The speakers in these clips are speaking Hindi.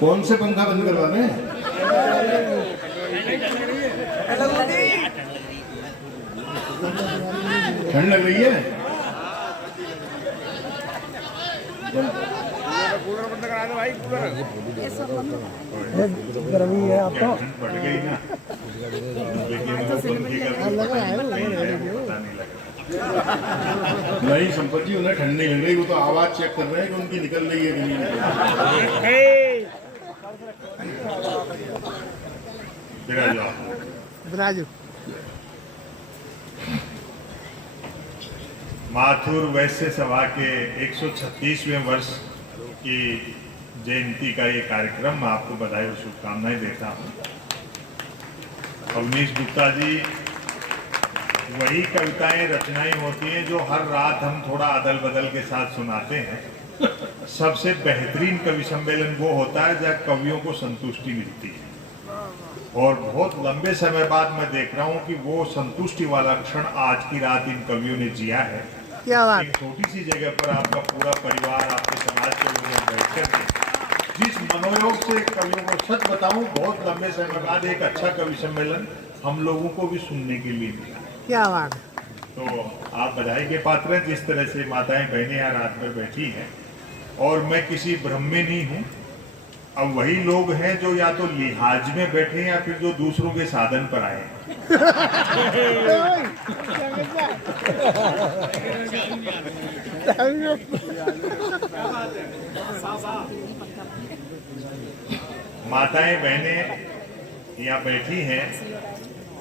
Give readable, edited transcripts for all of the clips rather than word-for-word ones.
कौन से पंखा बंद करवाने? ठंड लग रही है? कूलर बंद करा दो भाई, कूलर गर्मी है अब तो। ठंड बढ़ गई ना, नहीं संपत जी उन्हें ठंड नहीं लग रही, वो तो आवाज चेक कर रहे हैं कि उनकी निकल रही है कि नहीं। राजू माथुर वैश्य सभा के 136वें वर्ष की जयंती का ये कार्यक्रम, मैं आपको बधाई और शुभकामनाएं देता हूँ। अवनीश गुप्ता जी, वही कविताएं रचनाएं होती हैं जो हर रात हम थोड़ा अदल बदल के साथ सुनाते हैं। सबसे बेहतरीन कवि सम्मेलन वो होता है जब कवियों को संतुष्टि मिलती है, और बहुत लंबे समय बाद मैं देख रहा हूँ कि वो संतुष्टि वाला क्षण आज की रात इन कवियों ने जिया है। क्या बात। एक छोटी सी जगह पर आपका पूरा परिवार, आपके समाज के लोग बैठकर जिस मनोयोग से कवियों को, सच बताऊं बहुत लंबे समय बाद एक अच्छा कवि सम्मेलन हम लोगों को भी सुनने के लिए मिला। क्या बात। तो आप बधाई के पात्र हैं जिस तरह से माताएं बहनें यहाँ रात भर बैठी हैं, और मैं किसी भ्रम में नहीं हूँ। अब वही लोग हैं जो या तो लिहाज में बैठे हैं या फिर जो दूसरों के साधन पर आए हैं। माताएं बहनें यहाँ बैठी हैं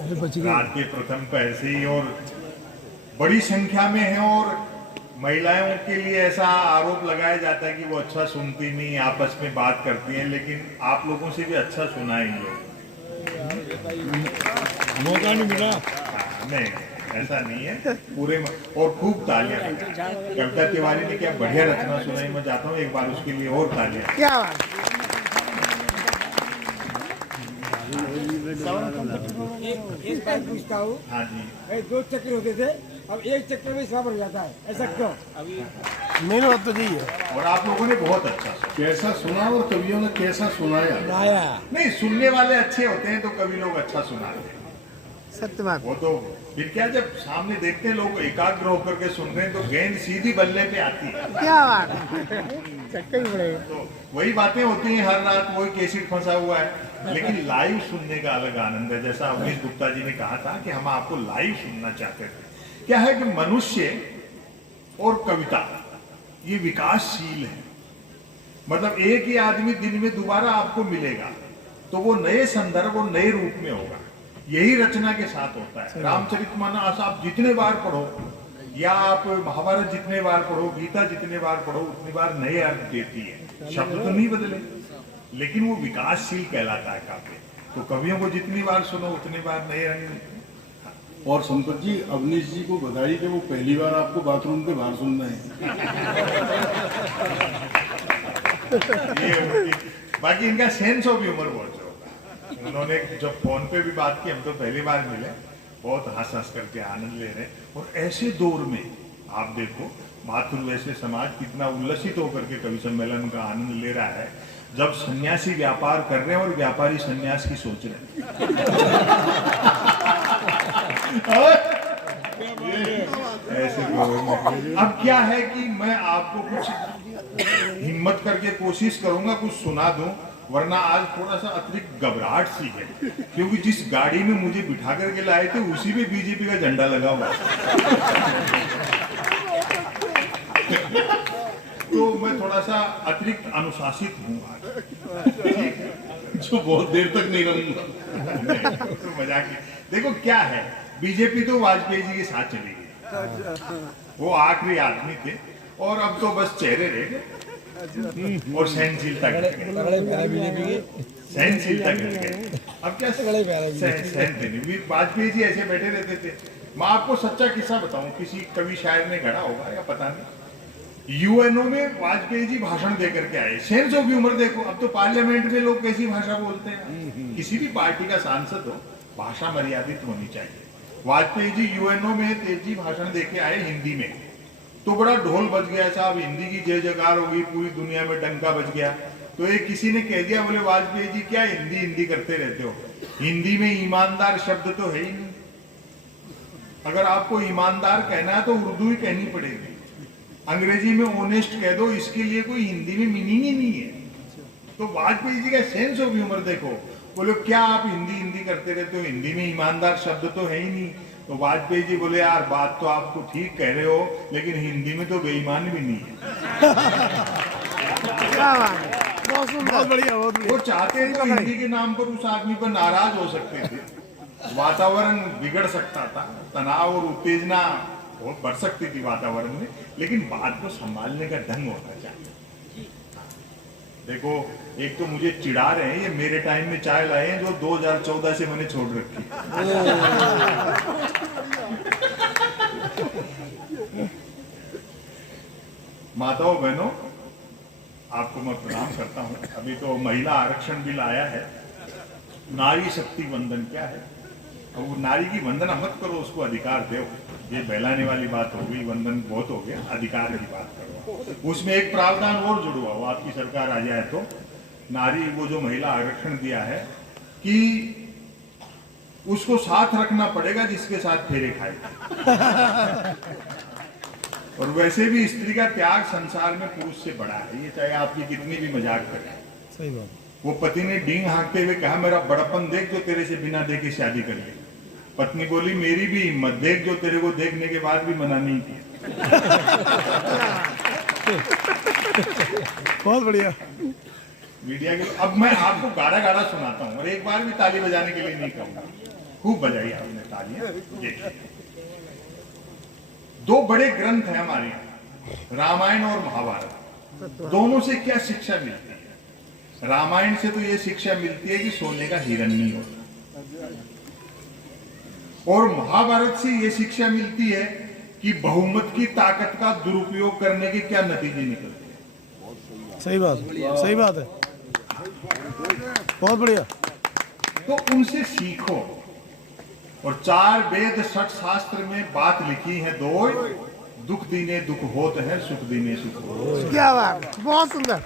रात के प्रथम पहर से ही, और बड़ी संख्या में हैं, और महिलाओं के लिए ऐसा आरोप लगाया जाता है कि वो अच्छा सुनती नहीं, आपस में बात करती हैं, लेकिन आप लोगों से भी अच्छा सुना इन लोग। मौका नहीं मिला। नहीं, ऐसा नहीं है पूरे और खूब तालियां। कविता तिवारी ने क्या बढ़िया रचना सुनाई, मैं चाहता हूँ एक बार उसके लिए और तालियां। क्या बात। एक बात पूछता हूँ। हाँ जी, 2 चक्कर होते थे, अब 1 चक्कर में सवार हो जाता है, ऐसा क्यों? मेरी बात तो यही है। और आप लोगों ने बहुत अच्छा सुना। कैसा सुना और कवियों ने कैसा सुनाया? नहीं, सुनने वाले अच्छे होते हैं तो कवि लोग अच्छा सुनाते हैं। सत्य बात। वो तो फिर क्या, जब सामने देखते हैं लोग एकाग्र होकर के सुन रहे हैं तो गेंद सीधी बल्ले पे आती है। क्या बात। चक्कर ही पड़ेगा। तो वही बातें होती हैं, हर रात वही कैसेट फंसा हुआ है, लेकिन लाइव सुनने का अलग आनंद है। जैसा अवनीश गुप्ता जी ने कहा था कि हम आपको लाइव सुनना चाहते थे। क्या है कि मनुष्य और कविता ये विकासशील है। मतलब एक ही आदमी दिन में दोबारा आपको मिलेगा तो वो नए संदर्भ और नए रूप में होगा। यही रचना के साथ होता है। रामचरितमानस आप जितने बार पढ़ो, या आप महाभारत जितने बार पढ़ो, गीता जितने बार पढ़ो, उतनी बार नए अर्थ देती है। शब्द तो नहीं बदले, लेकिन वो विकासशील कहलाता है काव्य। तो कवियों को जितनी बार सुनो उतनी बार नए रंग। और संपत जी, अवनीश जी को बधाई कि वो पहली बार आपको बाथरूम के बाहर सुन रहे हैं। बाकी इनका सेंस ऑफ ह्यूमर बहुत होगा। उन्होंने जब फोन पे भी बात की, हम तो पहली बार मिले, बहुत हंस हंस करके आनंद ले रहे हैं। और ऐसे दौर में आप देखो माथुर वैश्य समाज कितना उल्लसित होकर के कवि सम्मेलन का आनंद ले रहा है, जब सन्यासी व्यापार कर रहे हैं और व्यापारी सन्यास की सोच रहे हैं। ऐसे अब क्या है कि मैं आपको कुछ हिम्मत करके कोशिश करूंगा कुछ सुना दूं, वरना आज थोड़ा सा अतिरिक्त घबराहट सी है, क्योंकि जिस गाड़ी में मुझे बिठा करके लाए थे उसी में बीजेपी का झंडा लगा हुआ तो मैं थोड़ा सा अतिरिक्त अनुशासित हूँ आज, जो बहुत देर तक नहीं रहूंगा। तो मजाक ही। देखो क्या है, बीजेपी तो वाजपेयी जी के साथ चली गई, वो आखिरी आदमी थे, और अब तो बस चेहरे रह गए और सहनशीलता घट गई, सहनशीलता घट गई। अब क्या सहन, वाजपेयी जी ऐसे बैठे रहते थे। मैं आपको सच्चा किस्सा बताऊं, किसी कवि शायर ने गढ़ा होगा या पता नहीं, यूएनओ में वाजपेयी जी भाषण देकर के आए। सेंस ऑफ ह्यूमर देखो, अब तो पार्लियामेंट में लोग कैसी भाषा बोलते हैं। किसी भी पार्टी का सांसद हो, भाषा मर्यादित होनी चाहिए। वाजपेयी जी यूएनओ में तेजी भाषण देके आए हिंदी में, तो बड़ा ढोल बज गया साहब, हिंदी की जय जयकार हो गई, पूरी दुनिया में डंका बज गया। तो एक किसी ने कह दिया, बोले वाजपेयी जी क्या हिंदी हिंदी करते रहते हो, हिंदी में ईमानदार शब्द तो है ही नहीं। अगर आपको ईमानदार कहना है तो उर्दू ही कहनी पड़ेगी, अंग्रेजी में ऑनेस्ट कह दो, इसके लिए कोई हिंदी में मीनिंग ही नहीं है। तो वाजपेयी जी का सेंस ऑफ ह्यूमर देखो, बोले क्या आप हिंदी हिंदी करते रहते हो, हिंदी में ईमानदार शब्द तो है ही नहीं। तो वाजपेयी जी बोले यार बात तो आप तो ठीक कह रहे हो, लेकिन हिंदी में तो बेईमान भी नहीं है। क्या बात है, बहुत सुंदर, बहुत बढ़िया, बहुत बढ़िया। वो चाहते हैं तो हिंदी के नाम पर उस आदमी पर नाराज हो सकते थे, वातावरण बिगड़ सकता था, तनाव और उत्तेजना बहुत बढ़ सकती थी वातावरण में, लेकिन बात को संभालने का ढंग होना चाहिए। देखो एक तो मुझे चिढ़ा रहे हैं, ये मेरे टाइम में चाय लाए हैं जो 2014 से मैंने छोड़ रखी। माताओं बहनों, आपको मैं प्रणाम करता हूं। अभी तो महिला आरक्षण बिल आया है, नारी शक्ति वंदन क्या है, अब वो नारी की वंदना मत करो, उसको अधिकार दो। ये बहलाने वाली बात हो गई, वंदन बहुत हो गया, अधिकार की बात करो। उसमें एक प्रावधान और जुड़वा हो, आपकी सरकार आ जाए तो नारी वो जो महिला आरक्षण दिया है कि उसको साथ रखना पड़ेगा जिसके साथ फेरे खाए। और वैसे भी स्त्री का त्याग संसार में पुरुष से बड़ा है, ये चाहे आपकी कितनी भी मजाक करें। सही बात। वो पति ने डींग हाँकते हुए कहा मेरा बड़प्पन देख जो तेरे से बिना देखे शादी कर ली। पत्नी बोली मेरी भी हिम्मत देख जो तेरे को देखने के बाद भी मना नहीं किया। बहुत बढ़िया। मीडिया के अब मैं आपको गाड़ा गाड़ा सुनाता हूँ और एक बार भी ताली बजाने के लिए नहीं कहूंगा, खूब बजाई आपने तालियां। देखिए दो बड़े ग्रंथ हैं हमारे यहाँ, रामायण और महाभारत। दोनों से क्या शिक्षा मिलती है? रामायण से तो ये शिक्षा मिलती है कि सोने का हिरन नहीं होता, और महाभारत से ये शिक्षा मिलती है कि बहुमत की ताकत का दुरुपयोग करने के क्या नतीजे निकलते हैं। सही बात, सही बात है, बहुत बढ़िया। तो उनसे सीखो। और 4 वेद 6 शास्त्र में बात लिखी है, दो दुख दीने दुख होत है, सुख दीने सुख होत। क्या बात, बहुत सुंदर।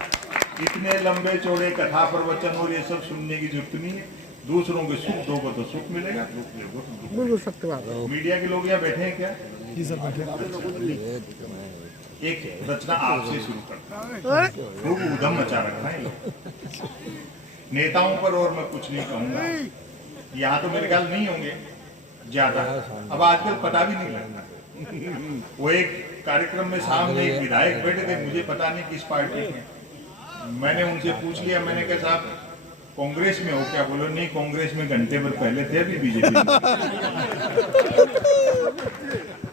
इतने लंबे चौड़े कथा प्रवचन और ये सब सुनने की जरूरत नहीं है। दूसरों के सुख दोगे तो सुख मिलेगा, दुख दोगे तो दुख। बिल्कुल सत्य बात। मीडिया के लोग यहाँ बैठे हैं क्या? जी सर बैठे। एक रचना आपसे शुरू करता हूं। खूब उधम मचा रखा है नेताओं पर, और मैं कुछ नहीं कहूंगा, यहाँ तो मेरे ख्याल नहीं होंगे ज्यादा, अब आजकल पता भी नहीं लगता। वो एक कार्यक्रम में सामने एक विधायक बैठे थे, मुझे पता नहीं किस पार्टी में, मैंने उनसे पूछ लिया, मैंने कहा साहब कांग्रेस में हो क्या? बोलो नहीं, कांग्रेस में घंटे भर पहले थे, अभी बीजेपी।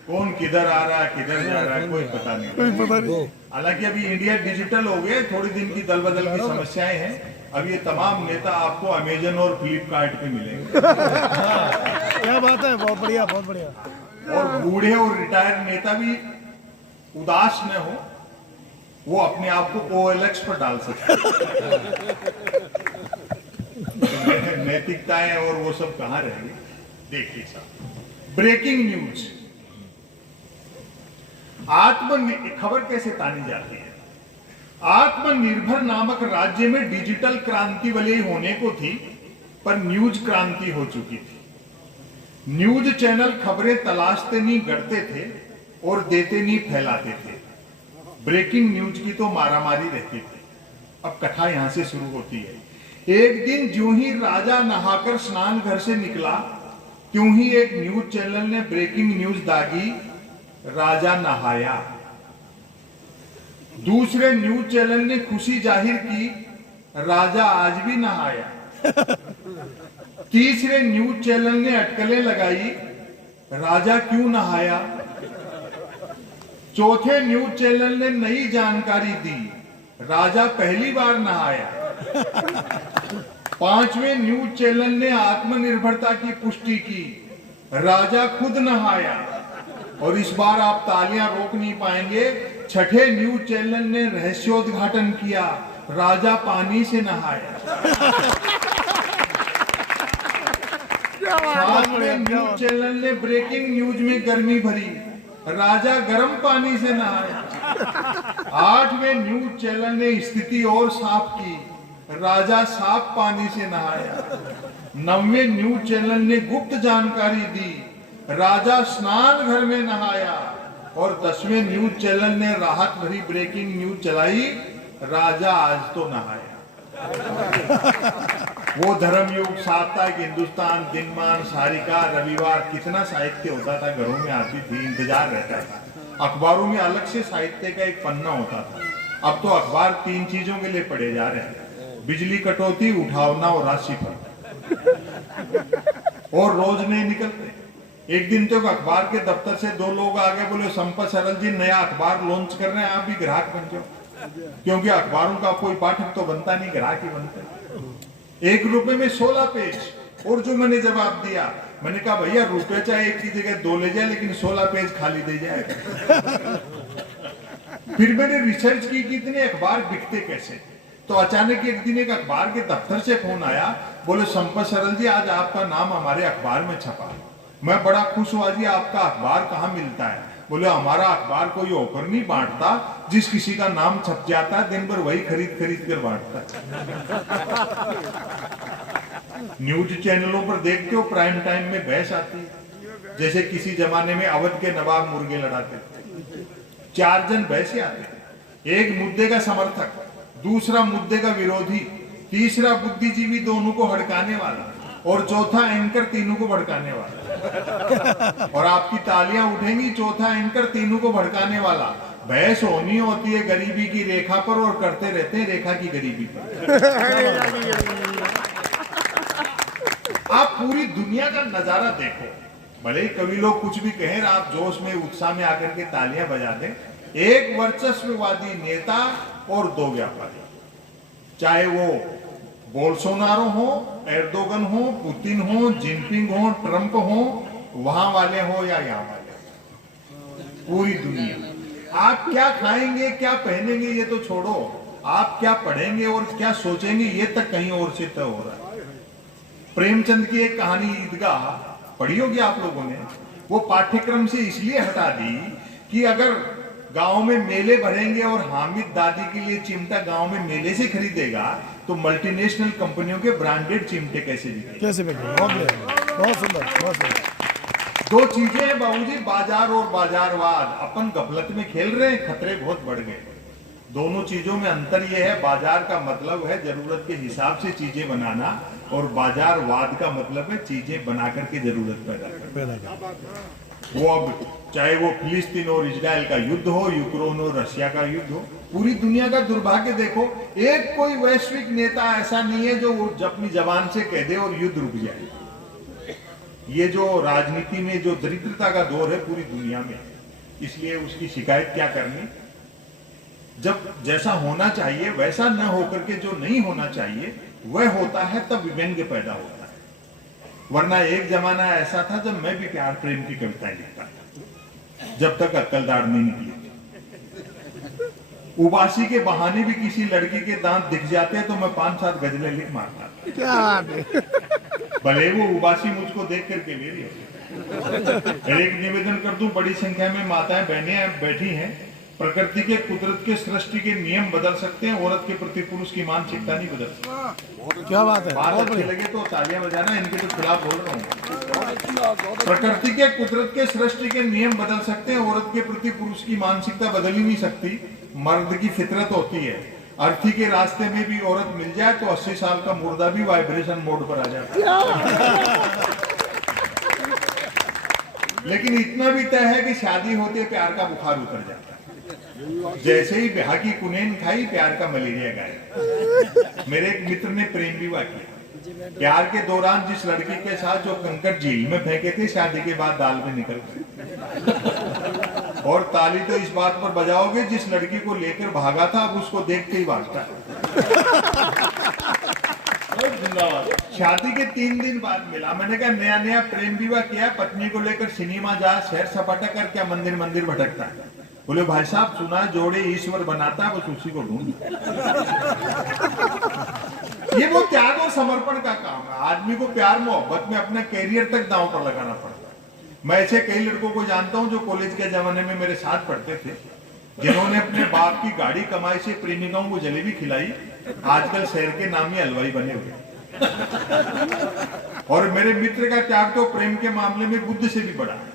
कौन किधर आ रहा है किधर जा रहा है कोई पता नहीं। हालांकि अभी इंडिया डिजिटल हो गया, थोड़ी दिन की दल बदल की समस्याएं हैं। अब ये तमाम नेता आपको अमेजन और फ्लिपकार्ट पे मिलेंगे। क्या बात है, बहुत बढ़िया, बहुत बढ़िया। और बूढ़े और रिटायर्ड नेता भी उदास न हो, वो अपने आप को OLX पर डाल सकते। नैतिकताएं और वो सब कहां रहेंगे? देखिए साहब, ब्रेकिंग न्यूज। खबर कैसे तानी जाती है? आत्मनिर्भर नामक राज्य में डिजिटल क्रांति वाले होने को थी, पर न्यूज क्रांति हो चुकी थी। न्यूज चैनल खबरें तलाशते नहीं गढ़ते थे और देते नहीं फैलाते थे। ब्रेकिंग न्यूज की तो मारामारी रहती थी। अब कथा यहां से शुरू होती है। एक दिन ज्यों ही राजा नहाकर स्नान घर से निकला, त्यों ही एक न्यूज चैनल ने ब्रेकिंग न्यूज दागी, राजा नहाया। दूसरे न्यूज चैनल ने खुशी जाहिर की, राजा आज भी नहाया। तीसरे न्यूज चैनल ने अटकलें लगाई, राजा क्यों नहाया। चौथे न्यूज चैनल ने नई जानकारी दी, राजा पहली बार नहाया। पांचवें न्यूज चैनल ने आत्मनिर्भरता की पुष्टि की, राजा खुद नहाया। और इस बार आप तालियां रोक नहीं पाएंगे, छठे न्यूज चैनल ने रहस्योद्घाटन किया, राजा पानी से नहाया। सातवें न्यूज चैनल ने ब्रेकिंग न्यूज में गर्मी भरी, राजा गर्म पानी से नहाया। 8वें न्यूज चैनल ने स्थिति और साफ की, राजा साफ पानी से नहाया। 9वें न्यूज चैनल ने गुप्त जानकारी दी, राजा स्नान घर में नहाया। और 10वें न्यूज चैनल ने राहत भरी ब्रेकिंग न्यूज चलाई, राजा आज तो नहाया। वो धर्मयुग, साप्ताहिक हिंदुस्तान, दिनमान, सारिका, रविवार, कितना साहित्य होता था, घरों में आती थी, इंतजार रहता था। अखबारों में अलग से साहित्य का एक पन्ना होता था। अब तो अखबार 3 चीजों के लिए पढ़े जा रहे हैं, बिजली कटौती, उठावना और राशिफल, और रोज नहीं निकलते। एक दिन तो अखबार के दफ्तर से 2 लोग आ गए, बोले संपत सरल जी नया अखबार लॉन्च कर रहे हैं, आप भी ग्राहक बन जाओ। क्योंकि अखबारों का कोई पाठक तो बनता नहीं, ग्राहक ही बनते। 1 रुपए में 16 पेज। और जो मैंने जवाब दिया, मैंने कहा भैया रुपए चाहे 1 की जगह 2 ले जाए, लेकिन 16 पेज खाली दे जाएगा। फिर मैंने रिसर्च की कि इतने अखबार बिकते कैसे। तो अचानक एक दिन एक अखबार के दफ्तर से फोन आया, बोले संपत सरल जी आज आपका नाम हमारे अखबार में छपा। मैं बड़ा खुश हुआ जी, आपका अखबार कहाँ मिलता है? बोले हमारा अखबार कोई ऑफर नहीं बांटता, जिस किसी का नाम छप जाता है दिन भर वही खरीद खरीद कर बांटता है। न्यूज चैनलों पर देखते हो प्राइम टाइम में बहस आती है, जैसे किसी जमाने में अवध के नवाब मुर्गे लड़ाते थे। 4 जन बहसे आते थे, एक मुद्दे का समर्थक, दूसरा मुद्दे का विरोधी, तीसरा बुद्धिजीवी दोनों को हड़काने वाला, और चौथा एंकर तीनों को भड़काने वाला। और आपकी तालियां उठेंगी, चौथा एंकर तीनों को भड़काने वाला। बहस होनी होती है गरीबी की रेखा पर, और करते रहते हैं रेखा की गरीबी पर। आप पूरी दुनिया का नजारा देखो, भले ही कवि लोग कुछ भी कहें, आप जोश में उत्साह में आकर के तालियां बजा दें। एक वर्चस्ववादी नेता और 2 व्यापारी, चाहे वो बोल्सोनारो हो, एर्दोगन हो, पुतिन हो, जिनपिंग हो, ट्रंप हो, वहां वाले हो या यहाँ वाले, पूरी दुनिया। आप क्या खाएंगे, क्या पहनेंगे ये तो छोड़ो, आप क्या पढ़ेंगे और क्या सोचेंगे ये तक कहीं और से तय हो रहा है। प्रेमचंद की एक कहानी ईदगाह पढ़ी होगी आप लोगों ने, वो पाठ्यक्रम से इसलिए हटा दी कि अगर गांव में मेले भरेंगे और हामिद दादी के लिए चिमटा गांव में मेले से खरीदेगा, तो मल्टीनेशनल कंपनियों के ब्रांडेड चिमटे कैसे बिकेंगे? कैसे बिकेंगे? बहुत सुंदर, बहुत सुंदर। 2 चीजें हैं बाबूजी, बाजार और बाजारवाद। अपन गफलत में खेल रहे हैं, खतरे बहुत बढ़ गए। दोनों चीजों में अंतर यह है, बाजार का मतलब है जरूरत के हिसाब से चीजें बनाना, और बाजारवाद का मतलब है चीजें बना करके जरूरत पैदा करना। वो अब चाहे वो फिलिस्तीन और इजराइल का युद्ध हो, यूक्रेन और रशिया का युद्ध हो, पूरी दुनिया का दुर्भाग्य देखो, एक कोई वैश्विक नेता ऐसा नहीं है जो अपनी जबान से कह दे और युद्ध रुक जाए। ये जो राजनीति में जो दरिद्रता का दौर है पूरी दुनिया में, इसलिए उसकी शिकायत क्या करनी। जब जैसा होना चाहिए वैसा न होकर के जो नहीं होना चाहिए वह होता है, तब व्यंग्य पैदा होता है। वरना एक जमाना ऐसा था जब मैं भी प्यार प्रेम की कविताएं लिखता था, जब तक अक्लदाड़ नहीं निकली। उबासी के बहाने भी किसी लड़की के दांत दिख जाते हैं तो मैं 5-7 गजलें लिख मारता था। क्या बात है। भले वो उबासी मुझको देख करके ले रही है। एक निवेदन कर दूं, बड़ी संख्या में माताएं बहनें बैठी हैं, प्रकृति के कुदरत के सृष्टि के नियम बदल सकते हैं, औरत के प्रति पुरुष की मानसिकता नहीं बदल सकती। क्या बात है। बात अच्छी लगे तो तालियां बजाना, इनके तो खिलाफ बोल रहा हूँ। प्रकृति के कुदरत के सृष्टि के नियम बदल सकते हैं, औरत के प्रति पुरुष की मानसिकता बदल ही नहीं सकती। मर्द की फितरत होती है, अर्थी के रास्ते में भी औरत मिल जाए तो 80 साल का मुर्दा भी वाइब्रेशन मोड पर आ जाता है। लेकिन इतना भी तय है कि शादी होते प्यार का बुखार उतर जाता है। जैसे ही ब्याह की कुनेन खाई, प्यार का मलेरिया गायब। मेरे एक मित्र ने प्रेम विवाह किया। प्यार के दौरान जिस लड़की के साथ जो कंकड़ झील में फेंके थे, शादी के बाद दाल में निकल गए। और ताली तो इस बात पर बजाओगे, जिस लड़की को लेकर भागा था अब उसको देख के ही भागता। शादी के 3 दिन बाद मिला। मैंने कहा नया नया प्रेम विवाह किया, पत्नी को लेकर सिनेमा जा, सैर सपाटा कर, क्या मंदिर मंदिर भटकता है? बोले भाई साहब सुना जोड़े ईश्वर बनाता, बस उसी को ढूंढ। ये वो त्याग और समर्पण का काम है। आदमी को प्यार मोहब्बत में अपना कैरियर तक दांव पर लगाना पड़ता है। मैं ऐसे कई लड़कों को जानता हूं जो कॉलेज के जमाने में मेरे साथ पढ़ते थे, जिन्होंने अपने बाप की गाड़ी कमाई से प्रेमिकाओं को जलेबी खिलाई, आजकल शहर के नामी हलवाई बने हुए। और मेरे मित्र का त्याग तो प्रेम के मामले में बुद्ध से भी बड़ा है।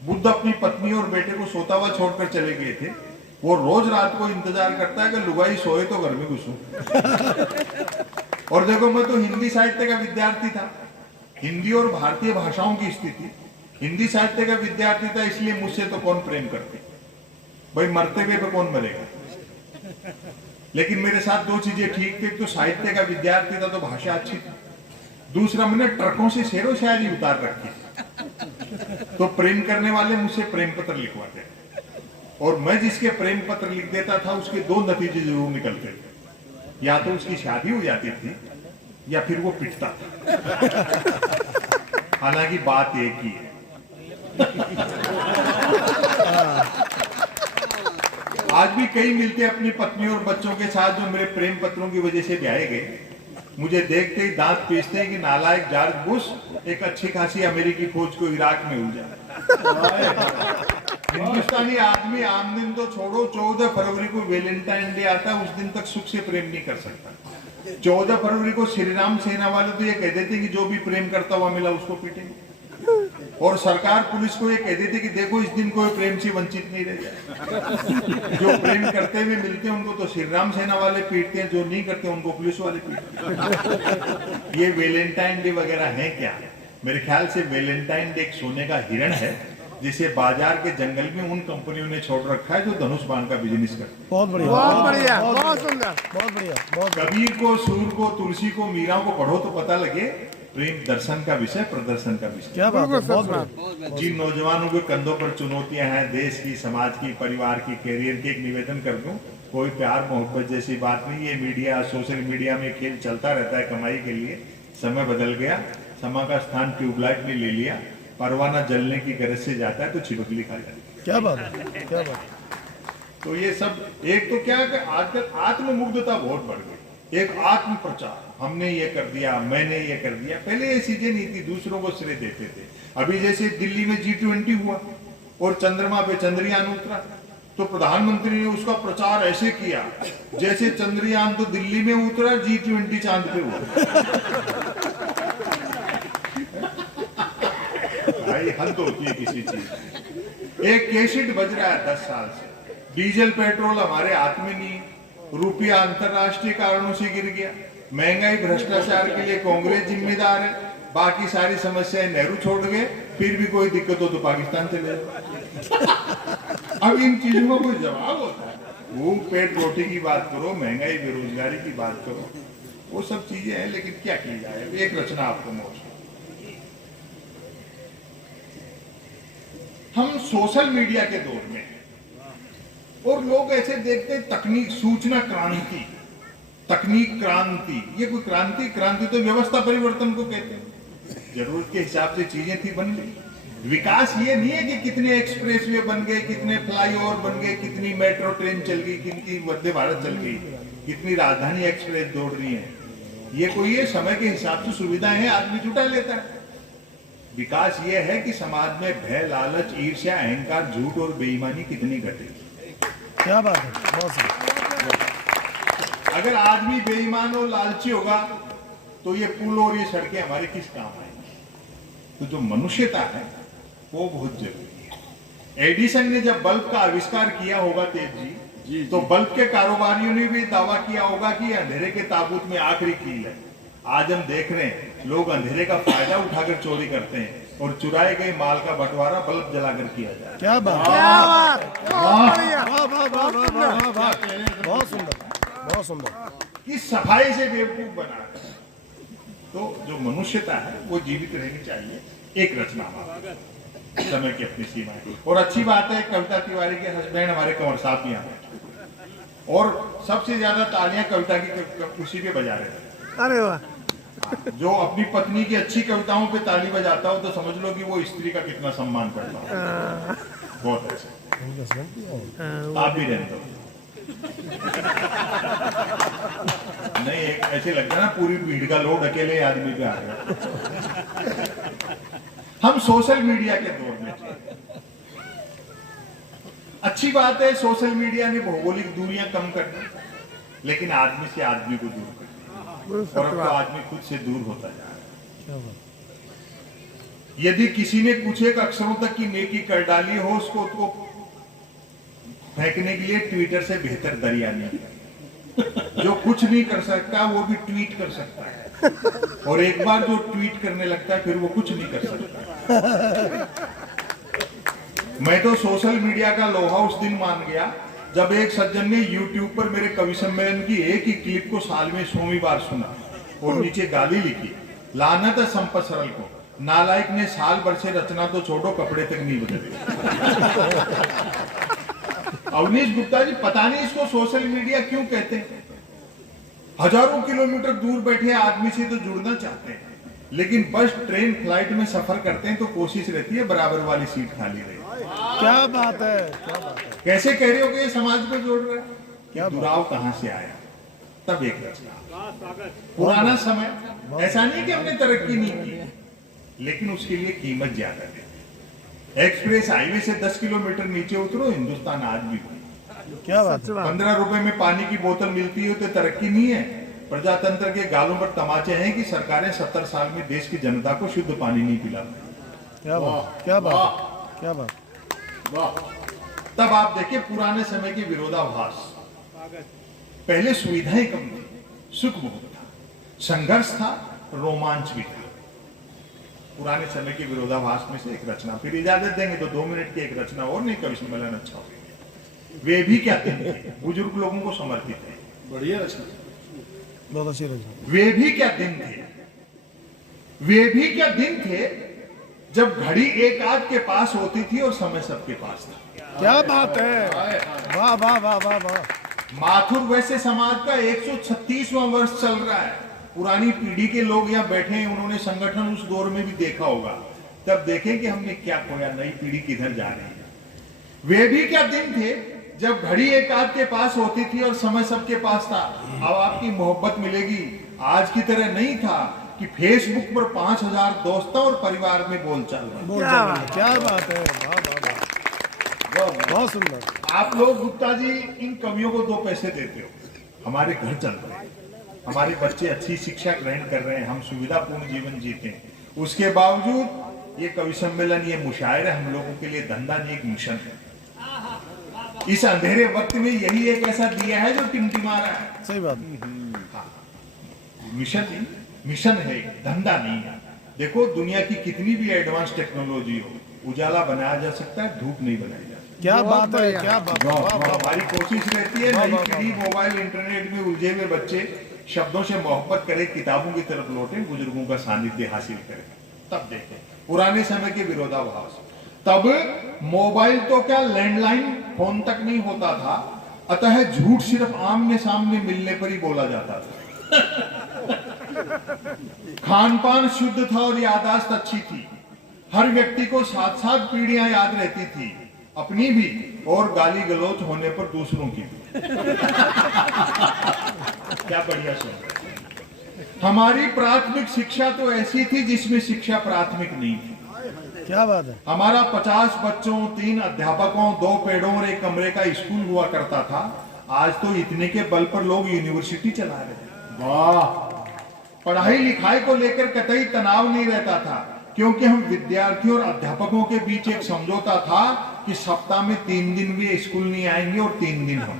बुद्ध अपनी पत्नी और बेटे को सोता हुआ छोड़कर चले गए थे। वो रोज रात को इंतजार करता है कि लुगाई सोए तो घर में घुसूं। और देखो, मैं तो हिंदी साहित्य का विद्यार्थी था। हिंदी और भारतीय भाषाओं की स्थिति, हिंदी साहित्य का विद्यार्थी था, इसलिए मुझसे तो कौन प्रेम करते भाई, मरते हुए पे कौन मरेगा। लेकिन मेरे साथ दो चीजें ठीक थी, तो साहित्य का विद्यार्थी था तो भाषा अच्छी थी, दूसरा मैंने ट्रकों से शेरो शायरी उतार रखी, तो प्रेम करने वाले मुझसे प्रेम पत्र लिखवाते, और मैं जिसके प्रेम पत्र लिख देता था उसके दो नतीजे जरूर निकलते थे, या तो उसकी शादी हो जाती थी या फिर वो पिटता था। हालांकि बात एक ही है। आज भी कई मिलते अपनी पत्नी और बच्चों के साथ जो मेरे प्रेम पत्रों की वजह से ब्याहे गए, मुझे देखते ही दांत पीसते हैं कि नालायक जॉर्ज बुश एक अच्छी खासी अमेरिकी फौज को इराक में उलझा। हिंदुस्तानी आदमी आम दिन तो छोड़ो, 14 फरवरी को वैलेंटाइन डे आता है, उस दिन तक सुख से प्रेम नहीं कर सकता। 14 फरवरी को श्री राम सेना वाले तो ये कह देते कि जो भी प्रेम करता हुआ मिला उसको पीटेंगे, और सरकार पुलिस को ये कह देती कि देखो इस दिन कोई प्रेम से वंचित नहीं रह जाए। जो प्रेम करते हुए मिलते हैं उनको तो श्री राम सेना वाले पीटते हैं, जो नहीं करते उनको पुलिस वाले पीटते हैं। ये वैलेंटाइन डे वगैरह है क्या? मेरे ख्याल से वैलेंटाइन डे एक सोने का हिरण है, जिसे बाजार के जंगल में उन कंपनियों ने छोड़ रखा है जो धनुष बाण का बिजनेस करती है। बहुत बढ़िया, बहुत बढ़िया, बहुत सुंदर, बहुत बढ़िया, बहुत कबीर को, सूर को, तुलसी को, मीरा को पढ़ो तो पता लगे प्रेम दर्शन का विषय, प्रदर्शन का विषय। क्या बात है, बहुत बढ़िया। जिन नौजवानों के कंधों पर चुनौतियां हैं, देश की, समाज की, परिवार की, कैरियर की, एक निवेदन कर दूं, कोई प्यार मोहब्बत जैसी बात नहीं। ये मीडिया, सोशल मीडिया में खेल चलता रहता है कमाई के लिए। समय बदल गया, समय का स्थान ट्यूबलाइट ने ले लिया। परवाना जलने की गरज से जाता है तो छिपकली खा जाती है। क्या बात है, क्या बात है। तो ये सब एक तो क्या कि आजकल आत्ममुग्धता बहुत बढ़ गई, एक आत्म प्रचार, हमने ये कर दिया, मैंने ये कर दिया। पहले ये चीजें नहीं थी, दूसरों को श्रेय देते थे। अभी जैसे दिल्ली में G20 हुआ और चंद्रमा पे चंद्रयान उतरा, तो प्रधानमंत्री ने उसका प्रचार ऐसे किया जैसे चंद्रयान तो दिल्ली में उतरा, G20 चांद पे हुआ। भाई हद होती है किसी चीज। एक कैसेट बज रहा है 10 साल से, डीजल पेट्रोल हमारे हाथ में नहीं, रुपया अंतरराष्ट्रीय कारणों से गिर गया, महंगाई भ्रष्टाचार के लिए कांग्रेस जिम्मेदार है, बाकी सारी समस्याएं नेहरू छोड़ गए, फिर भी कोई दिक्कत हो तो पाकिस्तान चले जाओ। अब इन चीजों का कोई जवाब होता है? वो पेट रोटी की बात करो, महंगाई बेरोजगारी की बात करो, वो सब चीजें हैं, लेकिन क्या की जाए। एक रचना आपको मौजूद, हम सोशल मीडिया के दौर में हैं और लोग ऐसे देखते हैं तकनीक, सूचना क्रांति, तकनीक क्रांति। ये कोई क्रांति? क्रांति तो व्यवस्था परिवर्तन को कहते हैं। जरूरत के हिसाब से चीजें थी, बन गई। विकास ये नहीं है कि कितने एक्सप्रेसवे बन गए, कितने फ्लाईओवर बन गए, कितनी मेट्रो ट्रेन चल गई, कितनी वंदे भारत चल गई, कितनी राजधानी एक्सप्रेस दौड़ रही है। ये कोई ये समय के हिसाब से सुविधाएं हैं, आदमी जुटा लेता है। विकास ये है कि समाज में भय, लालच, ईर्ष्या, अहंकार, झूठ और बेईमानी कितनी घटेगी। क्या बात है, बहुत सही। अगर आदमी बेईमान और लालची होगा तो ये पुल और ये सड़कें हमारे किस काम आएंगी? तो जो मनुष्यता है वो बहुत जरूरी है। एडिसन ने जब बल्ब का आविष्कार किया होगा तेज जी, तो बल्ब के कारोबारियों ने भी दावा किया होगा कि अंधेरे के ताबूत में आखिरी कील है। आज हम देख रहे हैं लोग अंधेरे का फायदा उठाकर चोरी करते हैं और चुराए गए माल का बंटवारा बल्ब जलाकर किया जाए। क्या बात, बहुत बढ़िया, बहुत सुंदर, बहुत सुंदर। कि सफाई से बेवकूफ बना। तो जो मनुष्यता है वो जीवित रहनी चाहिए। एक रचना हमारा, समय की अपनी सीमाएं। और अच्छी बात है कविता तिवारी के हस्बैंड हमारे कंवर साहब यहाँ हैं और सबसे ज्यादा तालियां कविता की खुशी पे बजा रहे थे। अरे वाह, जो अपनी पत्नी की अच्छी कविताओं पे ताली बजाता हो तो समझ लो कि वो स्त्री का कितना सम्मान करता हो। बहुत अच्छा, आप भी रहते हो। नहीं, एक ऐसे लगता है ना पूरी भीड़ का लोड अकेले आदमी पे आ गया। हम सोशल मीडिया के दौर में अच्छी बात है, सोशल मीडिया ने भौगोलिक दूरियां कम कर दी, लेकिन आदमी से आदमी को दूर कर दिया और अब तो आदमी खुद से दूर होता जा रहा है। यदि किसी ने कुछ एक अक्षरों तक की नेकी कर डाली हो, उसको फेंकने के लिए ट्विटर से बेहतर दरिया नहीं है। जो कुछ नहीं कर सकता वो भी ट्वीट कर सकता है, और एक बार जो ट्वीट करने लगता है फिर वो कुछ नहीं कर सकता। मैं तो सोशल मीडिया का लोहा उस दिन मान गया जब एक सज्जन ने YouTube पर मेरे कवि सम्मेलन की एक ही क्लिप को साल में 100वीं बार सुना और नीचे गाली लिखी, लानत है संपत सरल को, नालायक ने साल भर से रचना तो छोड़ो कपड़े तक नहीं बदले। अवनीश गुप्ता जी, पता नहीं इसको सोशल मीडिया क्यों कहते हैं। हजारों किलोमीटर दूर बैठे आदमी से तो जुड़ना चाहते हैं, लेकिन बस ट्रेन फ्लाइट में सफर करते हैं तो कोशिश रहती है बराबर वाली सीट खाली रहे। क्या बात है, क्या बात है। कैसे कह रहे हो कि ये समाज को जोड़ रहा है? क्या दुराव कहां से आया? तब एक रचना। पुराना समय ऐसा नहीं कि हमने तरक्की नहीं की, लेकिन उसके लिए कीमत ज्यादा है। एक्सप्रेस हाईवे से 10 किलोमीटर नीचे उतरो, हिंदुस्तान आज भी क्या बात है। 15 रुपए में पानी की बोतल मिलती है तो तरक्की नहीं है। प्रजातंत्र के गालों पर तमाचे हैं कि सरकारें 70 साल में देश की जनता को शुद्ध पानी नहीं पिला पाई। क्या बात, क्या बात, क्या बात। तब आप देखिए पुराने समय के विरोधाभास। पहले सुविधाएं कम थी, सुख बहुत था, संघर्ष था, रोमांच भी था। पुराने समय के विरोधाभास में से एक रचना, फिर इजाजत देंगे तो 2 मिनट की एक रचना और, नहीं कवि सम्मेलन अच्छा हो। वे भी क्या थे, बुजुर्ग लोगों को समर्पित है। बढ़िया रचना, बहुत अच्छी रचना। वे भी क्या दिन थे, वे भी क्या दिन थे जब घड़ी एक आध के पास होती थी और समय सबके पास था। क्या बात है, वाह वाह वाह वाह वाह। माथुर वैसे समाज का 136वां वर्ष चल रहा है। पुरानी पीढ़ी के लोग यहाँ बैठे हैं, उन्होंने संगठन उस दौर में भी देखा होगा। तब देखें कि हमने क्या खोया, नई पीढ़ी किधर जा रही है। वे भी क्या दिन थे जब घड़ी एक आध के पास होती थी और समय सबके पास था। अब आपकी मोहब्बत मिलेगी, आज की तरह नहीं था कि फेसबुक पर 5000 दोस्तों और परिवार में बोलचाल। क्या बात है, वाह वाह, बहुत सुंदर। आप लोग गुप्ता जी इन कवियों को 2 पैसे देते हो, हमारे घर चल रहे हैं, हमारे बच्चे अच्छी शिक्षा ग्रहण कर रहे हैं, हम सुविधापूर्ण जीवन जीते हैं। उसके बावजूद ये कवि सम्मेलन, ये मुशायरे हम लोगों के लिए धंधा नहीं, एक मिशन है। इस अंधेरे वक्त में यही एक ऐसा दिया है जो टिमटिमा रहा है। सही बात। मिशन है, धंधा नहीं है। देखो दुनिया की कितनी भी एडवांस टेक्नोलॉजी हो, उजाला बनाया जा सकता है, धूप नहीं बनाई जा सकती। क्या बात है, क्या बात है। हमारी कोशिश रहती है नई पीढ़ी मोबाइल इंटरनेट में उलझे हुए बच्चे शब्दों से मोहब्बत करे, किताबों की तरफ लौटे, बुजुर्गों का सानिध्य हासिल करे। तब देखें पुराने समय के विरोधाभास। तब मोबाइल तो क्या, लैंडलाइन फोन तक नहीं होता था, अतः झूठ सिर्फ आमने सामने मिलने पर ही बोला जाता था। खान पान शुद्ध था और याददाश्त अच्छी थी। हर व्यक्ति को 7-7 पीढ़ियां याद रहती थी, अपनी भी और गाली गलौज होने पर दूसरों की भी। क्या बढ़िया सुन। हमारी प्राथमिक शिक्षा तो ऐसी थी जिसमें शिक्षा प्राथमिक नहीं थी। क्या बात है। हमारा 50 बच्चों, 3 अध्यापकों, 2 पेड़ों और 1 कमरे का स्कूल हुआ करता था। आज तो इतने के बल पर लोग यूनिवर्सिटी चला रहे हैं। वाह। पढ़ाई लिखाई को लेकर कतई तनाव नहीं रहता था, क्योंकि हम विद्यार्थियों और अध्यापकों के बीच एक समझौता था कि सप्ताह में 3 दिन भी स्कूल नहीं आएंगे और 3 दिन हम।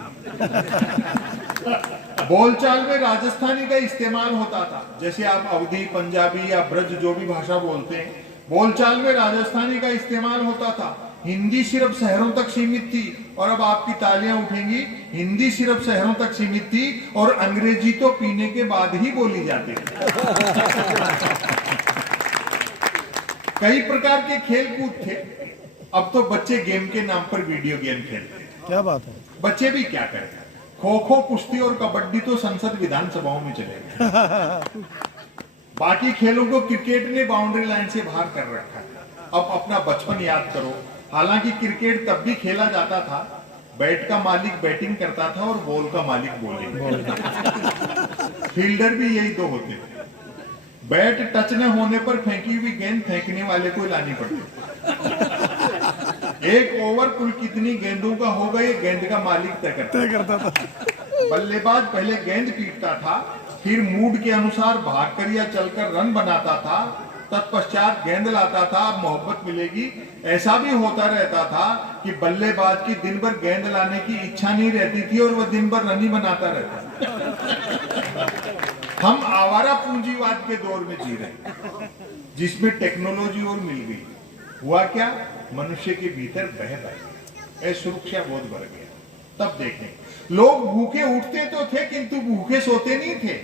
बोलचाल में राजस्थानी का इस्तेमाल होता था, जैसे आप अवधी, पंजाबी या ब्रज जो भी भाषा बोलते हैं, बोलचाल में राजस्थानी का इस्तेमाल होता था। हिंदी सिर्फ शहरों तक सीमित थी, और अब आपकी तालियां उठेंगी, हिंदी सिर्फ शहरों तक सीमित थी और अंग्रेजी तो पीने के बाद ही बोली जाती थी। कई प्रकार के खेल कूद थे। अब तो बच्चे गेम के नाम पर वीडियो गेम खेलते हैं। क्या बात है। बच्चे भी क्या करें, खो खो, कुश्ती और कबड्डी तो संसद विधानसभाओं में चलेगा। बाकी खेलों को क्रिकेट ने बाउंड्री लाइन से बाहर कर रखा है। अब अपना बचपन याद करो। हालांकि क्रिकेट तब भी खेला जाता था, बैट का मालिक बैटिंग करता था और बॉल का मालिक बॉलिंग। फील्डर भी यही 2 होते थे। बैट टच न होने पर फेंकी हुई गेंद फेंकने वाले को लानी पड़ती। एक ओवर कुल कितनी गेंदों का होगा ये गेंद का मालिक तय करता था। बल्लेबाज पहले गेंद पीटता था, फिर मूड के अनुसार भागकर या चलकर रन बनाता था, तत्पश्चात गेंद लाता था, मोहब्बत मिलेगी। ऐसा भी होता रहता था कि बल्लेबाज की दिन भर गेंद लाने की इच्छा नहीं रहती थी और वह दिन भर रन ही बनाता रहता। हम आवारा पूंजीवाद के दौर में जी रहे, जिसमें टेक्नोलॉजी और मिल गई। हुआ क्या, मनुष्य के भीतर बह गया, सुरक्षा बोध बढ़ गया। तब देखें, लोग भूखे उठते तो थे किंतु भूखे सोते नहीं थे।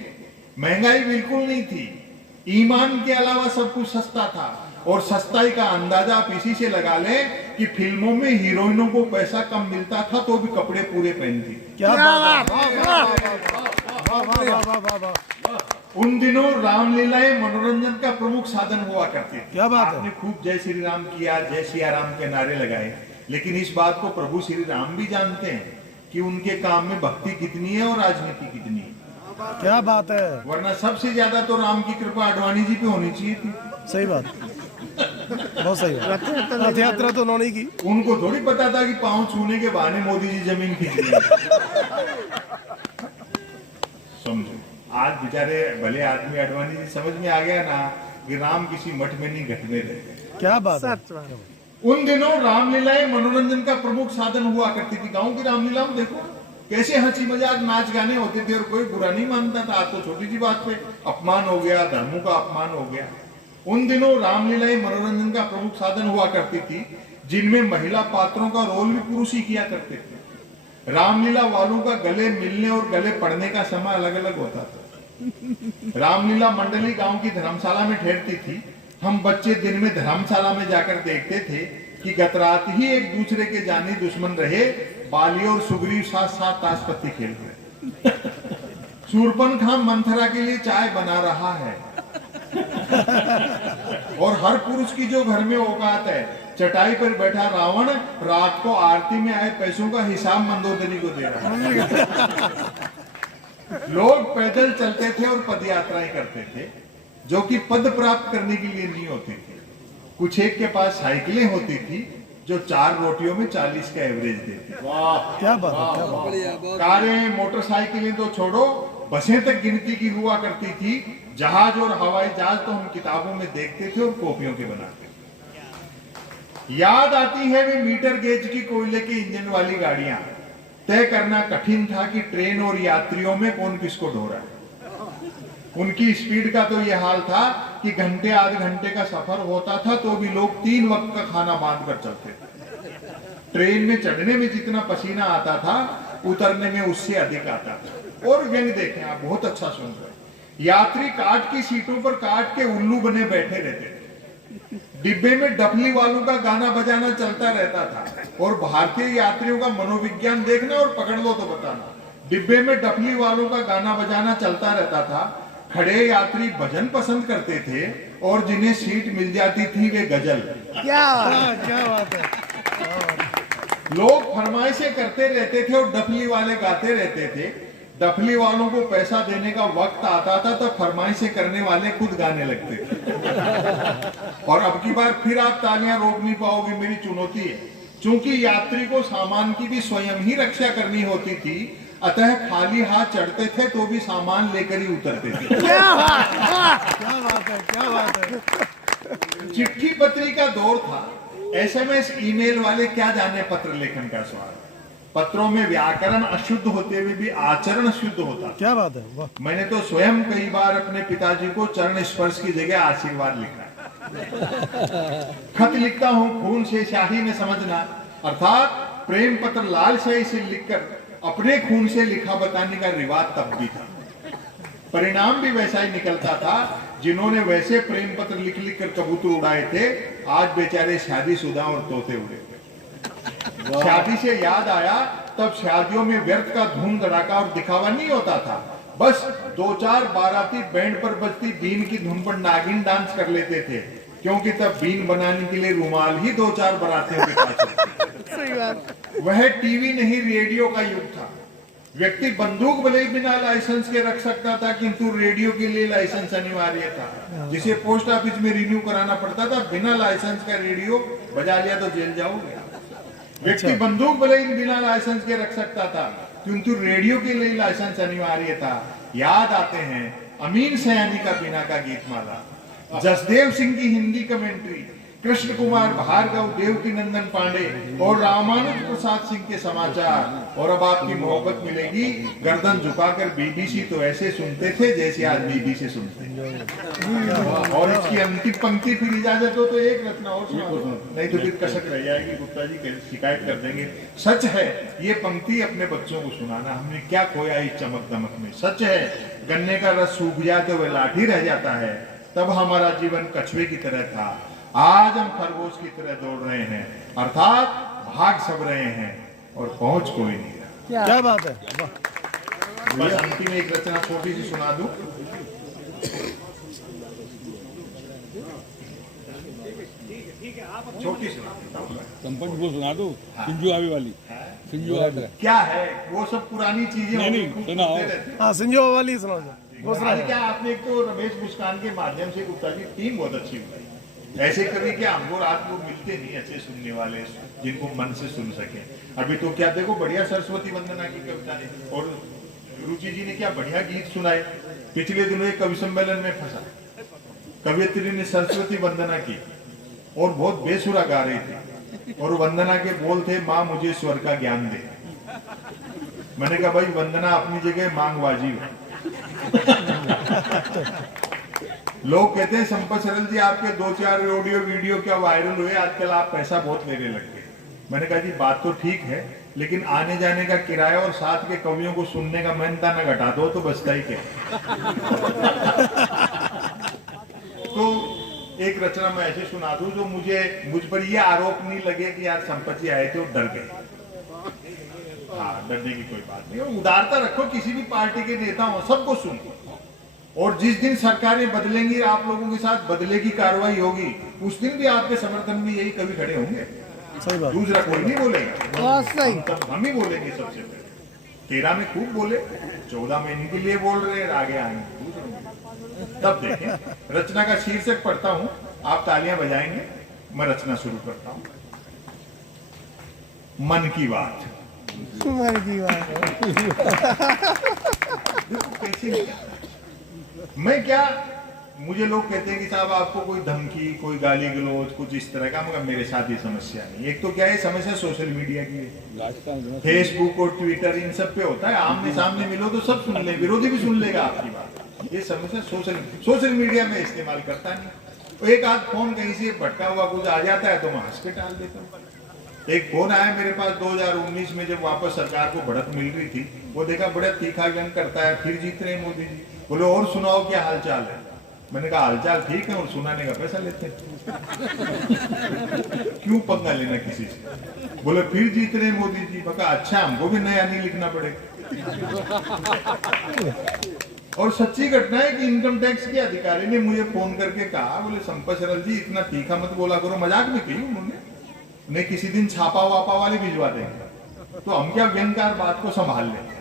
महंगाई बिल्कुल नहीं थी, ईमान के अलावा सब कुछ सस्ता था। और सस्ताई का अंदाजा आप इसी से लगा लें कि फिल्मों में हीरोइनों को पैसा कम मिलता था तो भी कपड़े पूरे पहनती। क्या बात है। उन दिनों रामलीलाएं मनोरंजन का प्रमुख साधन हुआ करती थी। क्या बात है। आपने खूब जय श्री राम किया, जय सिया राम के नारे लगाए, लेकिन इस बात को प्रभु श्री राम भी जानते हैं कि उनके काम में भक्ति कितनी है और राजनीति कितनी है। क्या बात है। वरना सबसे ज्यादा तो राम की कृपा आडवाणी जी पे होनी चाहिए थी। सही बात, बहुत सही बात। रथ यात्रा तो उन्होंने की। उनको थोड़ी पता था कि पांव छूने के बहाने मोदी जी जमीन खींच रहे। समझो, आज बेचारे भले आदमी आडवाणी जी समझ में आ गया ना कि राम किसी मठ में नहीं घट में रहते। क्या बात है। उन दिनों रामलीलाएं मनोरंजन का प्रमुख साधन हुआ करती थी। गांव की रामलीला में देखो कैसे हंसी मजाक नाच गाने होते थे और कोई बुरा नहीं मानता था। आज तो छोटी सी बात पे अपमान हो गया, धर्मों का अपमान हो गया। उन दिनों रामलीलाएं मनोरंजन का प्रमुख साधन हुआ करती थी, जिनमें महिला पात्रों का रोल भी पुरुष ही किया करते थे। रामलीला वालों का गले मिलने और गले पड़ने का समय अलग अलग होता था। रामलीला मंडली गांव की धर्मशाला में ठहरती थी। हम बच्चे दिन में धर्मशाला में जाकर देखते थे कि गत रात ही एक दूसरे के जानी दुश्मन रहे बाली और सुग्रीव साथ साथ ताश पत्ती खेल रहे। शूरपनखा मंथरा के लिए चाय बना रहा है और हर पुरुष की जो घर में औकात है, चटाई पर बैठा रावण रात को आरती में आए पैसों का हिसाब मंदोदरी को दे रहा है। लोग पैदल चलते थे और पद यात्राएं करते थे, जो कि पद प्राप्त करने के लिए नहीं होती थी। कुछ एक के पास साइकिलें होती थी जो 4 रोटियों में 40 का एवरेज देती। क्या बात है। कारें मोटरसाइकिलें तो छोड़ो, बसें तक गिनती की हुआ करती थी। जहाज और हवाई जहाज तो हम किताबों में देखते थे और कॉपियों के बनाते थे। याद आती है वे मीटर गेज की कोयले के इंजन वाली गाड़ियां। तय करना कठिन था कि ट्रेन और यात्रियों में कौन किसको ढो रहा है। उनकी स्पीड का तो यह हाल था कि घंटे आधे घंटे का सफर होता था तो भी लोग 3 वक्त का खाना बांध कर चलते थे। ट्रेन में चढ़ने में जितना पसीना आता था, उतरने में उससे अधिक आता था। और व्यंग देखें आप, बहुत अच्छा सुन रहे। यात्री काट की सीटों पर काट के उल्लू बने बैठे रहते थे। डिब्बे में डफली वालों का गाना बजाना चलता रहता था। और भारतीय यात्रियों का मनोविज्ञान देखना और पकड़ लो तो बताना। डिब्बे में डफली वालों का गाना बजाना चलता रहता था। खड़े यात्री भजन पसंद करते थे और जिन्हें सीट मिल जाती थी वे गजल। क्या बात है। लोग फरमाइशें करते रहते थे और डफली वाले गाते रहते थे। डफली वालों को पैसा देने का वक्त आता था तब फरमाइशें करने वाले खुद गाने लगते थे। और अब की बार फिर आप तालियां रोक नहीं पाओगे, मेरी चुनौती है। चूंकि यात्री को सामान की भी स्वयं ही रक्षा करनी होती थी, अतः खाली हाथ चढ़ते थे तो भी सामान लेकर ही उतरते थे। क्या बात है। क्या बात है। चिट्ठी पत्री का दौर था। SMS ईमेल वाले क्या जाने पत्र लेखन का स्वाद। पत्रों में व्याकरण अशुद्ध होते हुए भी आचरण शुद्ध होता। क्या बात है। वाह। मैंने तो स्वयं कई बार अपने पिताजी को चरण स्पर्श की जगह आशीर्वाद लिखा है। खत लिखता हूँ खून से स्याही में समझना, अर्थात प्रेम पत्र लाल स्याही से लिखकर अपने खून से लिखा बताने का रिवाज तब भी था। परिणाम भी वैसा ही निकलता था। जिन्होंने वैसे प्रेम पत्र लिख लिख कर कबूतर उड़ाए थे, आज बेचारे शादीशुदा और तोते उड़े थे। शादी से याद आया, तब शादियों में व्यर्थ का धूम धड़ाका और दिखावा नहीं होता था। बस 2-4 बाराती बैंड पर बजती बीन की धुन पर नागिन डांस कर लेते थे, क्योंकि तब बीन बनाने के लिए रुमाल ही 2-4 बारातियों के पास। सही बात। वह टीवी नहीं रेडियो का युग था। व्यक्ति बंदूक भले बिना लाइसेंस के रख सकता था, किंतु रेडियो के लिए लाइसेंस अनिवार्य था, जिसे पोस्ट ऑफिस में रिन्यू कराना पड़ता था। बिना लाइसेंस का रेडियो बजा लिया तो जेल जाओगे। व्यक्ति बंदूक भले ही बिना लाइसेंस के रख सकता था, किंतु रेडियो के लिए लाइसेंस अनिवार्य था। याद आते हैं अमीन सयानी का बिना का गीतमाला, जसदेव सिंह की हिंदी कमेंट्री, कृष्ण कुमार भार्गव, देवकी नंदन पांडे और रामानुज प्रसाद सिंह के समाचार। और अब आपकी मोहब्बत मिलेगी, गर्दन झुकाकर बीबीसी तो ऐसे सुनते थे जैसे आज बीबीसी सुनते हैं। और इसकी अंतिम पंक्ति, फिर इजाजत हो तो एक रचना और सुना दो, नहीं तो फिर कसक रह जाएगी, गुप्ता जी शिकायत कर देंगे। सच है ये पंक्ति अपने बच्चों को सुनाना, हमने क्या खोया इस चमक दमक में। सच है गन्ने का रस सूख जाते हुए लाठी रह जाता है, तब हमारा जीवन कछुए की तरह था, आज हम खरगोश की तरह दौड़ रहे हैं, अर्थात भाग सब रहे हैं और पहुंच कोई नहीं रहा। क्या बात है। बस अंतिम एक रचना छोटी सी सुना दूं। छोटी सुना संपत को सुना दो, सिंजू आवी वाली, सिंजू आवी। क्या है वो सब पुरानी चीजें नहीं, सुनाओ। हाँ संजो वाली सुनाओ। आज क्या आपने, एक तो रमेश मुस्कान के माध्यम से गुप्ता जी टीम बहुत अच्छी बनाई। ऐसे कभी क्या हमको रात को मिलते नहीं अच्छे सुनने वाले, जिनको मन से सुन सके। अभी तो क्या देखो बढ़िया सरस्वती वंदना की कविता ने, और रुचि जी ने क्या बढ़िया गीत सुनाए। पिछले दिनों एक कवि सम्मेलन में फंसा, कवियत्री ने सरस्वती वंदना की और बहुत बेसुरा गा रही थी, और वंदना के बोल थे, माँ मुझे स्वर का ज्ञान दे। मैंने कहा भाई वंदना अपनी जगह मांगबाजी है। लोग कहते हैं संपत सरल जी आपके 2-4 ऑडियो वीडियो क्या वायरल हुए, आजकल आप पैसा बहुत लेने लग गए। मैंने कहा जी बात तो ठीक है, लेकिन आने जाने का किराया और साथ के कवियों को सुनने का मेहनता न घटा दो तो बचता ही क्या। तो एक रचना मैं ऐसे सुना दूं जो मुझ पर ये आरोप नहीं लगे कि यार संपत जी आए थे और डर गए। हाँ डरने की कोई बात नहीं, उदारता रखो, किसी भी पार्टी के नेता हो सबको सुनो, और जिस दिन सरकारें बदलेंगी आप लोगों के साथ बदले की कार्रवाई होगी, उस दिन भी आपके समर्थन में यही कवि खड़े होंगे। सही बात। दूसरा कोई नहीं बोलेगा, सही। हम ही बोलेंगे सबसे पहले। 13 में खूब बोले, 14 में इनके लिए बोल रहे हैं, आगे आएंगे तब देखें। रचना का शीर्षक पढ़ता हूं, आप तालियां बजाएंगे, मैं रचना शुरू करता हूं। मन की बात। मन की बात। देखो कैसे नहीं कहता। मैं क्या, मुझे लोग कहते हैं कि साहब आपको कोई धमकी, कोई गाली गलौज, कुछ इस तरह का, मगर मेरे साथ ये समस्या नहीं। एक तो क्या है समस्या सोशल मीडिया की है, फेसबुक और ट्विटर इन सब पे होता है, आमने सामने मिलो तो सब सुन ले, विरोधी भी सुन लेगा आपकी बात। ये समस्या सोशल मीडिया में इस्तेमाल करता नहीं। एक आध फोन कहीं से भटका हुआ कुछ आ जाता है तो मैं हंस के टाल देता हूँ। एक फोन आया मेरे पास 2019 में, जब वापस सरकार को बढ़त मिल रही थी, वो देखा बड़ा तीखा व्यंग करता है, फिर जीत रहे मोदी जी, बोले और सुनाओ क्या हालचाल है। मैंने कहा हालचाल ठीक है और सुनाने का पैसा लेते हैं। क्यों पंगा लेना किसी से। बोले फिर जीत रहे मोदी जी। मैं कहा अच्छा हमको भी नया नहीं लिखना पड़ेगा। और सच्ची घटना है कि इनकम टैक्स के अधिकारी ने मुझे फोन करके कहा, बोले संपत सरल जी इतना तीखा मत बोला करो। मजाक में की उन्होंने, ने किसी दिन छापा वापा वाले भिजवा देंगे तो हम क्या व्यंगकार बात को संभाल लेंगे।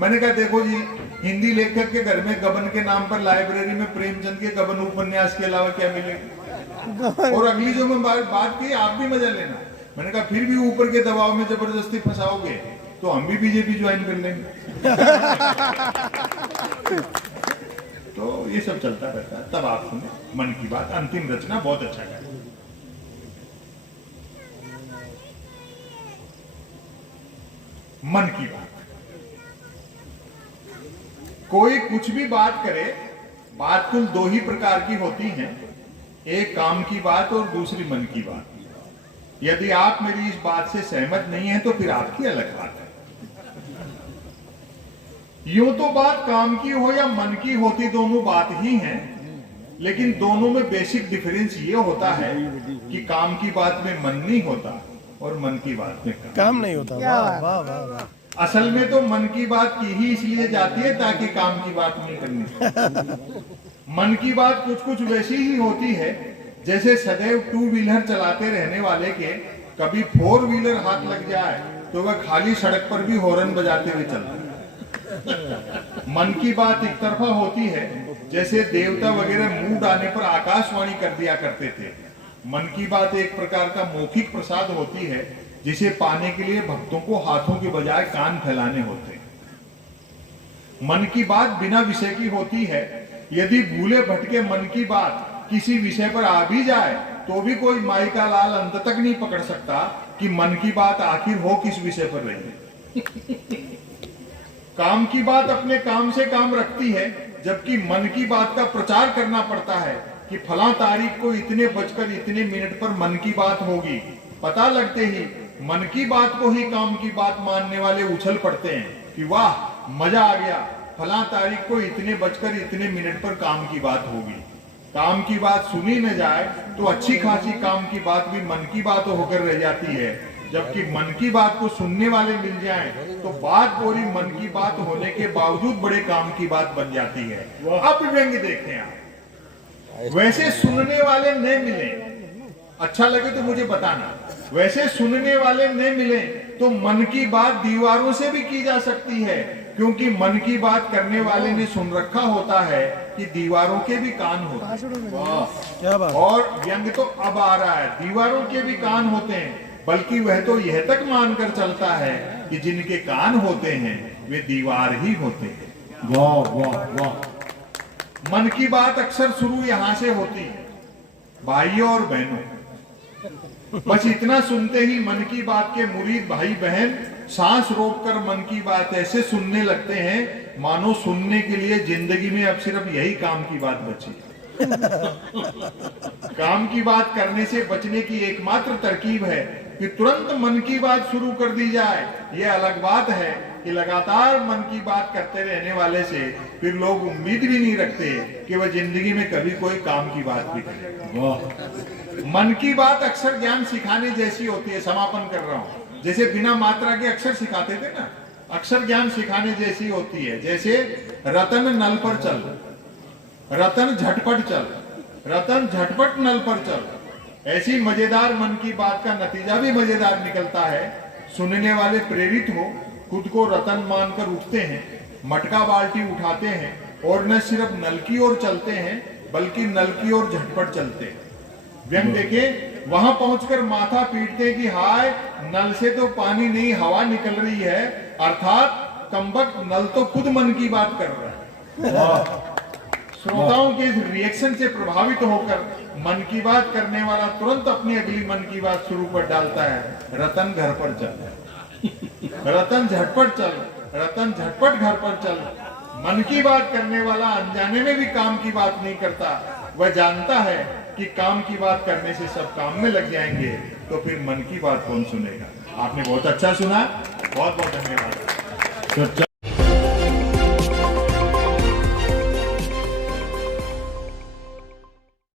मैंने कहा देखो जी, हिंदी लेखक के घर में गबन के नाम पर लाइब्रेरी में प्रेमचंद के गबन उपन्यास के अलावा क्या मिलेगा। और अगली जो मैं बात की, आप भी मजा लेना। मैंने कहा फिर भी ऊपर के दबाव में जबरदस्ती फंसाओगे तो हम भी बीजेपी ज्वाइन कर लेंगे। तो ये सब चलता रहता है। तब आप सुने मन की बात, अंतिम रचना बहुत अच्छा है। मन की बात। कोई कुछ भी बात करे, बात कुल दो ही प्रकार की होती हैं, एक काम की बात और दूसरी मन की बात। यदि आप मेरी इस बात से सहमत नहीं है तो फिर आपकी अलग बात है। यूं तो बात काम की हो या मन की होती, दोनों बात ही हैं, लेकिन दोनों में बेसिक डिफरेंस ये होता है कि काम की बात में मन नहीं होता और मन की बात में काम नहीं होता। वाह वाह वाह वाह। असल में तो मन की बात की ही इसलिए जाती है ताकि काम की बात नहीं करनी। मन की बात कुछ कुछ वैसी ही होती है जैसे सदैव 2 व्हीलर चलाते रहने वाले के कभी 4 व्हीलर हाथ लग जाए तो वह खाली सड़क पर भी हॉर्न बजाते हुए चलता है। मन की बात एक तरफा होती है जैसे देवता वगैरह मूड आने पर आकाशवाणी कर दिया करते थे। मन की बात एक प्रकार का मौखिक प्रसाद होती है जिसे पाने के लिए भक्तों को हाथों के बजाय कान फैलाने होते हैं। मन की बात बिना विषय की होती है। यदि भूले भटके मन की बात किसी विषय पर आ भी जाए तो भी कोई माई का लाल अंत तक नहीं पकड़ सकता कि मन की बात आखिर हो किस विषय पर रही है। काम की बात अपने काम से काम रखती है, जबकि मन की बात का प्रचार करना पड़ता है कि फला तारीख को इतने बजकर इतने मिनट पर मन की बात होगी। पता लगते ही मन की बात को ही काम की बात मानने वाले उछल पड़ते हैं कि वाह मजा आ गया, फला तारीख को इतने बजकर इतने मिनट पर काम की बात होगी। काम की बात सुनी न जाए तो अच्छी खासी काम की बात भी मन की बात होकर रह जाती है, जबकि मन की बात को सुनने वाले मिल जाएं तो बात पूरी मन की बात होने के बावजूद बड़े काम की बात बन जाती है। अब व्यंग्य देखें आप। वैसे सुनने वाले न मिले, अच्छा लगे तो मुझे बताना, वैसे सुनने वाले न मिले तो मन की बात दीवारों से भी की जा सकती है, क्योंकि मन की बात करने वाले ने सुन रखा होता है कि दीवारों के भी कान होते हैं। क्या बात। और व्यंग्य तो अब आ रहा है, दीवारों के भी कान होते हैं, बल्कि वह तो यह तक मानकर चलता है कि जिनके कान होते हैं वे दीवार ही होते हैं। वाह वाह वाह। मन की बात अक्सर शुरू यहां से होती है, भाइयों और बहनों। बस इतना सुनते ही मन की बात के मुरीद भाई बहन सांस रोककर मन की बात ऐसे सुनने लगते हैं मानो सुनने के लिए जिंदगी में अब सिर्फ यही काम की बात बची है। काम की बात करने से बचने की एकमात्र तरकीब है कि तुरंत मन की बात शुरू कर दी जाए। यह अलग बात है कि लगातार मन की बात करते रहने वाले से फिर लोग उम्मीद भी नहीं रखते कि वह जिंदगी में कभी कोई काम की बात भी करे। मन की बात अक्सर ज्ञान सिखाने जैसी होती है। समापन कर रहा हूं। जैसे बिना मात्रा के अक्षर सिखाते थे ना, अक्षर ज्ञान सिखाने जैसी होती है। जैसे रतन नल पर चल, रतन झटपट चल, रतन झटपट नल पर चल। ऐसी मजेदार मन की बात का नतीजा भी मजेदार निकलता है। सुनने वाले प्रेरित हो, खुद को रतन मानकर उठते हैं, मटका बाल्टी उठाते हैं और न सिर्फ नल की ओर चलते हैं बल्कि नल की ओर झटपट चलते हैं। व्यंग देखे, वहां पहुंचकर माथा पीटते कि हाय नल से तो पानी नहीं हवा निकल रही है, अर्थात कमबख्त नल तो खुद मन की बात कर रहा है। श्रोताओं के इस रिएक्शन से प्रभावित होकर मन की बात करने वाला तुरंत अपनी अगली मन की बात शुरू कर डालता है, रतन घर पर चल, रतन झटपट चल, रतन झटपट घर पर चल। मन की बात करने वाला अनजाने में भी काम की बात नहीं करता। वह जानता है कि काम की बात करने से सब काम में लग जाएंगे, तो फिर मन की बात कौन सुनेगा। आपने बहुत अच्छा सुना, बहुत बहुत धन्यवाद। सच्चा